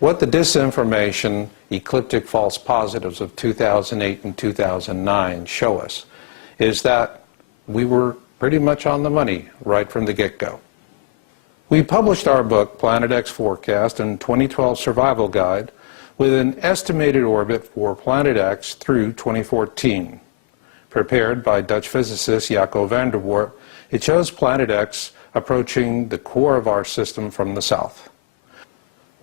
What the disinformation ecliptic false positives of 2008 and 2009 show us is that we were pretty much on the money right from the get-go. We published our book, Planet X Forecast and 2012 Survival Guide, with an estimated orbit for Planet X through 2014. Prepared by Dutch physicist Jaco van der Warp, it shows Planet X approaching the core of our system from the south.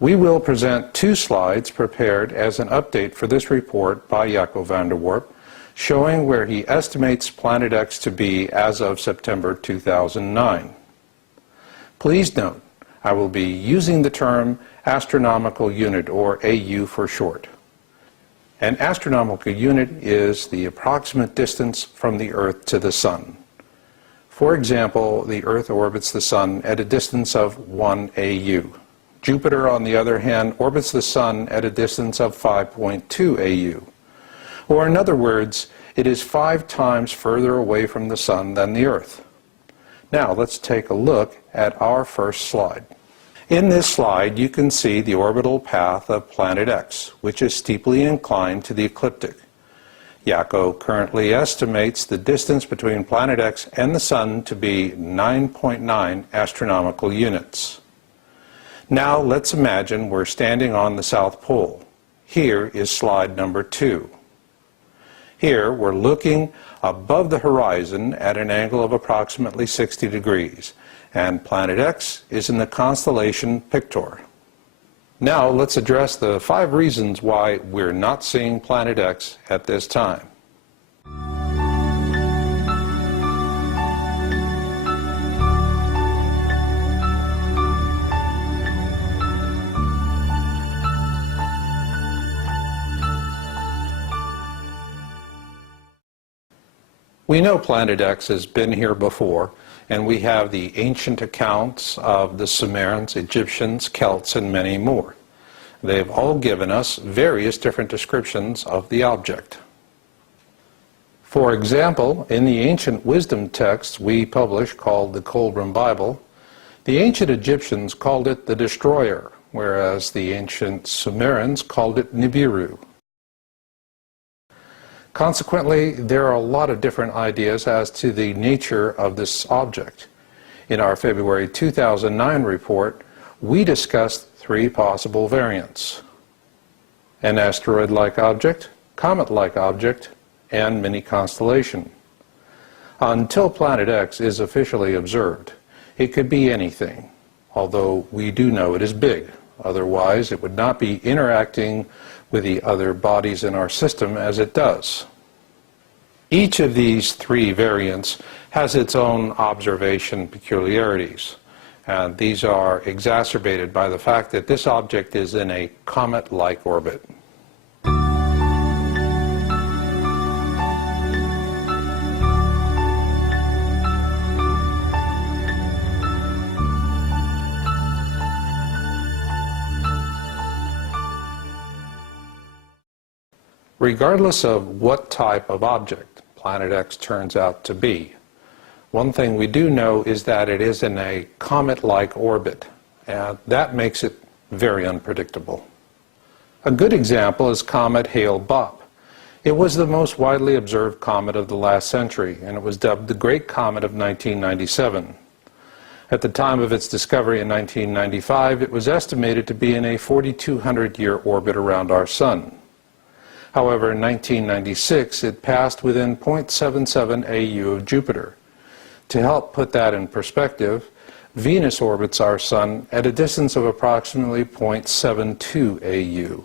We will present 2 slides prepared as an update for this report by Jaco van der Warp, showing where he estimates Planet X to be as of September 2009. Please note, I will be using the term astronomical unit, or AU for short. An astronomical unit is the approximate distance from the Earth to the Sun. For example, the Earth orbits the Sun at a distance of 1 AU. Jupiter, on the other hand, orbits the Sun at a distance of 5.2 AU. Or in other words, it is 5 times further away from the Sun than the Earth. Now let's take a look at our first slide. In this slide you can see the orbital path of Planet X, which is steeply inclined to the ecliptic. Jaco currently estimates the distance between Planet X and the Sun to be 9.9 astronomical units. Now let's imagine we're standing on the South Pole. Here is slide number 2. Here we're looking above the horizon at an angle of approximately 60 degrees, and Planet X is in the constellation Pictor. Now let's address the 5 reasons why we're not seeing Planet X at this time. We know Planet X has been here before, and we have the ancient accounts of the Sumerians, Egyptians, Celts, and many more. They've all given us various different descriptions of the object. For example, in the ancient wisdom texts we publish called the Coldrum Bible, the ancient Egyptians called it the Destroyer, whereas the ancient Sumerians called it Nibiru. Consequently, there are a lot of different ideas as to the nature of this object. In our February 2009 report, we discussed 3 possible variants: an asteroid-like object, comet-like object, and mini-constellation. Until Planet X is officially observed, it could be anything, although we do know it is big. Otherwise, it would not be interacting with the other bodies in our system as it does. Each of these 3 variants has its own observation peculiarities, and these are exacerbated by the fact that this object is in a comet-like orbit. Regardless of what type of object Planet X turns out to be, one thing we do know is that it is in a comet-like orbit, and that makes it very unpredictable. A good example is comet Hale-Bopp. It was the most widely observed comet of the last century, and it was dubbed the Great Comet of 1997. At the time of its discovery in 1995, it was estimated to be in a 4,200-year orbit around our Sun. However, in 1996, it passed within 0.77 AU of Jupiter. To help put that in perspective, Venus orbits our Sun at a distance of approximately 0.72 AU.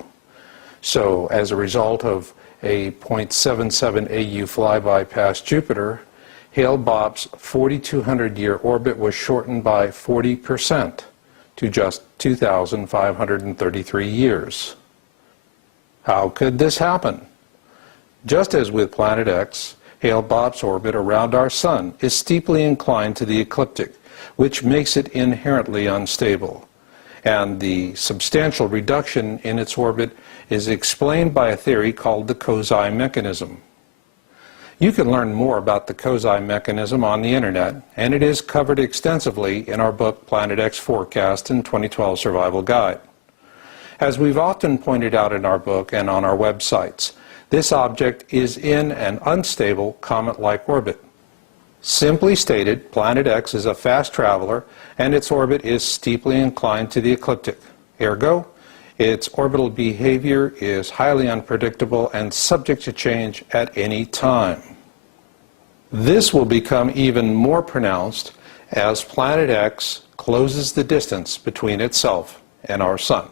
So, as a result of a 0.77 AU flyby past Jupiter, Hale-Bopp's 4,200-year orbit was shortened by 40% to just 2,533 years. How could this happen? Just as with Planet X, Hale-Bopp's orbit around our Sun is steeply inclined to the ecliptic, which makes it inherently unstable. And the substantial reduction in its orbit is explained by a theory called the Kozai mechanism. You can learn more about the Kozai mechanism on the internet, and it is covered extensively in our book Planet X Forecast and 2012 Survival Guide. As we've often pointed out in our book and on our websites, this object is in an unstable comet-like orbit. Simply stated, Planet X is a fast traveler and its orbit is steeply inclined to the ecliptic. Ergo, its orbital behavior is highly unpredictable and subject to change at any time. This will become even more pronounced as Planet X closes the distance between itself and our Sun.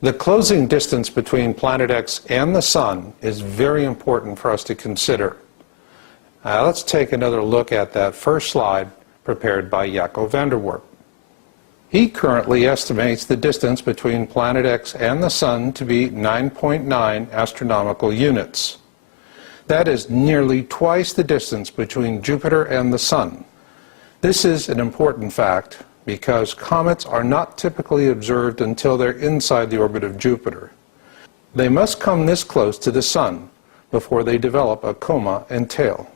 The closing distance between Planet X and the Sun is very important for us to consider. Let's take another look at that first slide prepared by Jaco van der Warp. He currently estimates the distance between Planet X and the Sun to be 9.9 astronomical units. That is nearly twice the distance between Jupiter and the Sun. This is an important fact because comets are not typically observed until they're inside the orbit of Jupiter. They must come this close to the Sun before they develop a coma and tail.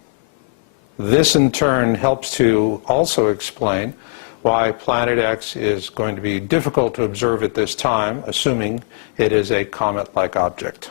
This in turn helps to also explain why Planet X is going to be difficult to observe at this time, assuming it is a comet-like object.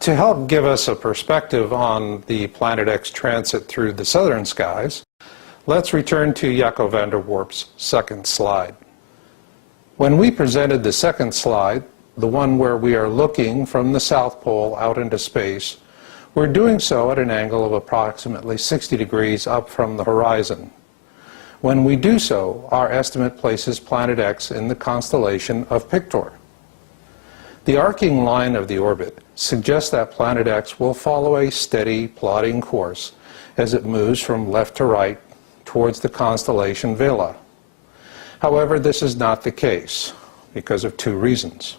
To help give us a perspective on the Planet X transit through the southern skies, let's return to Jaco van der Warp's second slide. When we presented the second slide, the one where we are looking from the South Pole out into space, we're doing so at an angle of approximately 60 degrees up from the horizon. When we do so, our estimate places Planet X in the constellation of Pictor. The arcing line of the orbit suggests that Planet X will follow a steady, plodding course as it moves from left to right towards the constellation Vela. However, this is not the case because of two reasons.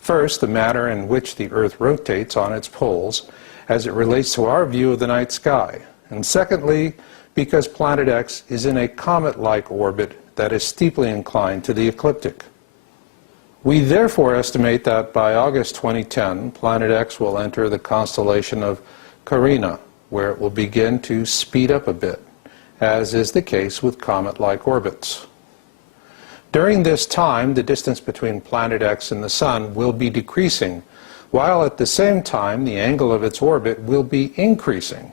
First, the manner in which the Earth rotates on its poles as it relates to our view of the night sky. And secondly, because Planet X is in a comet-like orbit that is steeply inclined to the ecliptic. We therefore estimate that by August 2010, Planet X will enter the constellation of Carina, where it will begin to speed up a bit, as is the case with comet-like orbits. During this time, the distance between Planet X and the Sun will be decreasing, while at the same time the angle of its orbit will be increasing.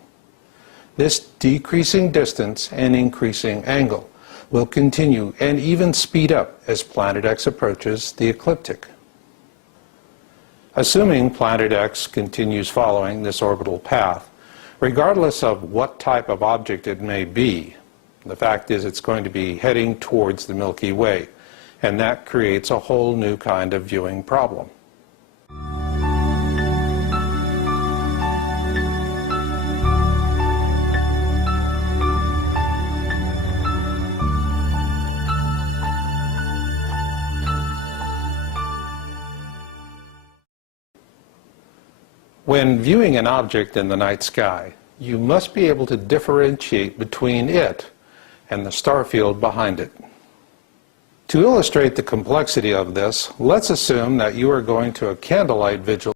This decreasing distance and increasing angle will continue and even speed up as Planet X approaches the ecliptic. Assuming Planet X continues following this orbital path, regardless of what type of object it may be, the fact is it's going to be heading towards the Milky Way, and that creates a whole new kind of viewing problem. When viewing an object in the night sky, you must be able to differentiate between it and the star field behind it. To illustrate the complexity of this, let's assume that you are going to a candlelight vigil